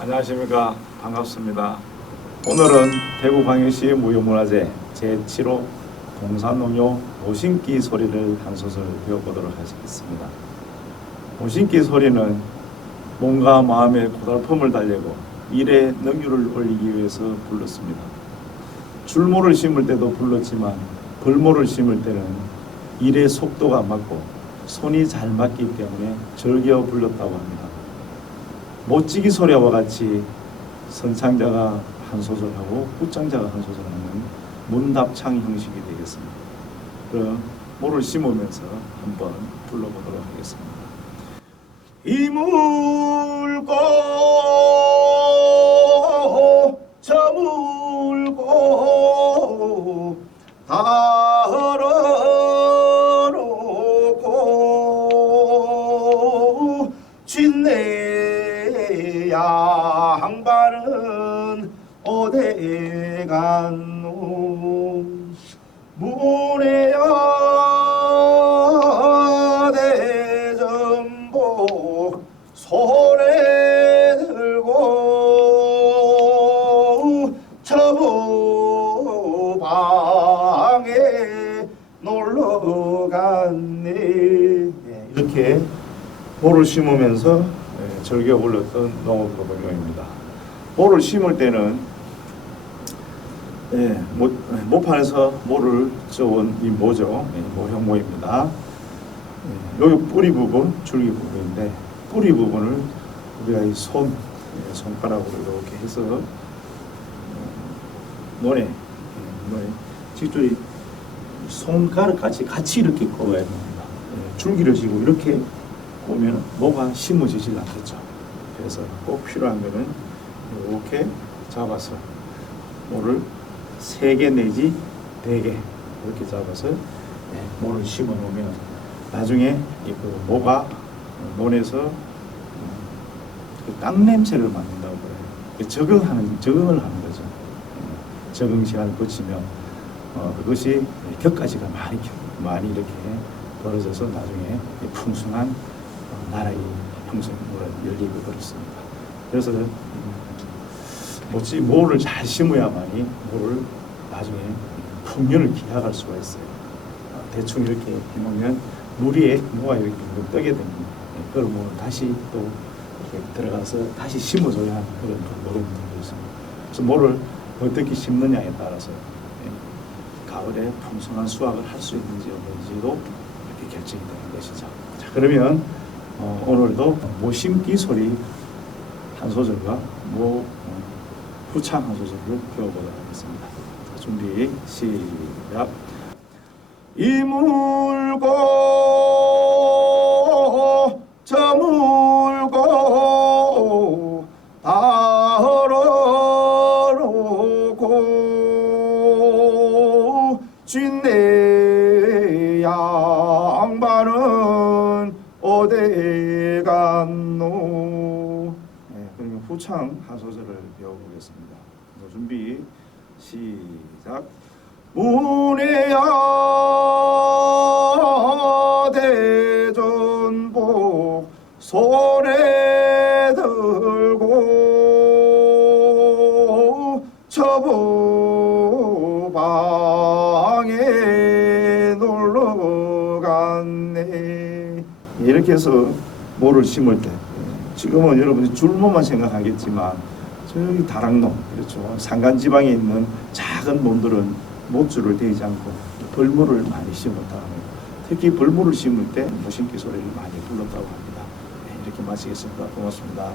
안녕하십니까 반갑습니다. 오늘은 대구 광역시 무형문화재 제7호 동산농요 모신기 소리를 한 소절 배워보도록 하겠습니다. 모신기 소리는 몸과 마음의 고달픔을 달래고 일의 능률을 올리기 위해서 불렀습니다. 줄모를 심을 때도 불렀지만 벌모를 심을 때는 일의 속도가 맞고 손이 잘 맞기 때문에 즐겨 불렀다고 합니다. 못지기 소리와 같이 선창자가 한 소절하고 후창자가 한 소절하는 문답창 형식이 되겠습니다. 그럼 모를 심으면서 한번 불러보도록 하겠습니다. 이물고 저물고 달아놓고 쥐내 양반은 어디 갔노? 문에야 대전복 손에 들고 저부 방에 놀러 갔네 예, 이렇게 모를 심으면서 예, 즐겨 불렀던 농업도동요입니다. 모를 심을 때는 예, 모, 모판에서 모를 저은 이 모죠. 예, 모형모입니다. 예, 여기 뿌리 부분, 줄기 부분인데 뿌리 부분을 우리가 이 손, 예, 손가락으로 이렇게 해서 어, 논에, 예, 논에 직줄이 손가락 같이 같이 이렇게 꼽아야 됩니다. 예, 줄기를 지고 이렇게 보면 뭐가 심어지질 않겠죠. 그래서 꼭 필요한 거는 이렇게 잡아서 모를 세개 내지 네개 이렇게 잡아서 네, 모를 심어 놓으면 나중에 이그 모가 논에서 그땅 냄새를 맡는다고 그래요. 그 적응하는 적응을 하는 거죠. 예, 적응 시간을 거치면 어, 그것이 격가지가 많이 겨- 많이 이렇게 벌어져서 나중에 이 풍성한 어, 나라의 풍성을 열리고 그렇습니다. 그래서 음, 뭐지 모를 잘 심어야만이 모를 나중에 풍년을 기약할 수가 있어요. 어, 대충 이렇게 해놓으면 물 위에 모가 이렇게 물 뜨게 됩니다. 예, 그러면 다시 또 들어가서 다시 심어줘야 하는 그런 노동들도 있습니다. 그래서 모를 어떻게 심느냐에 따라서 예, 가을에 풍성한 수확을 할 수 있는지 없는지도 이렇게 결정이 되는 것이죠. 자, 그러면 어, 오늘도 모심기 소리 한 소절과 모 어, 후창 한 소절을 배워보도록 하겠습니다. 자, 준비 시작. 이물고 저물고 달아놓고 쥐내 양반은 어디 갔노 네, 그러면 후창 한 소절을 배워보겠습니다. 자, 준비 시작. 문에야 대전복 손에 들고 저부 이렇게 해서 모를 심을 때 지금은 여러분이 줄모만 생각하겠지만 저기 다락농 그렇죠 산간 지방에 있는 작은 몬들은 못줄을 대지 않고 벌무를 많이 심었다 합니다. 특히 벌무를 심을 때 무심기 소리를 많이 불렀다고 합니다. 네, 이렇게 마치겠습니다. 고맙습니다.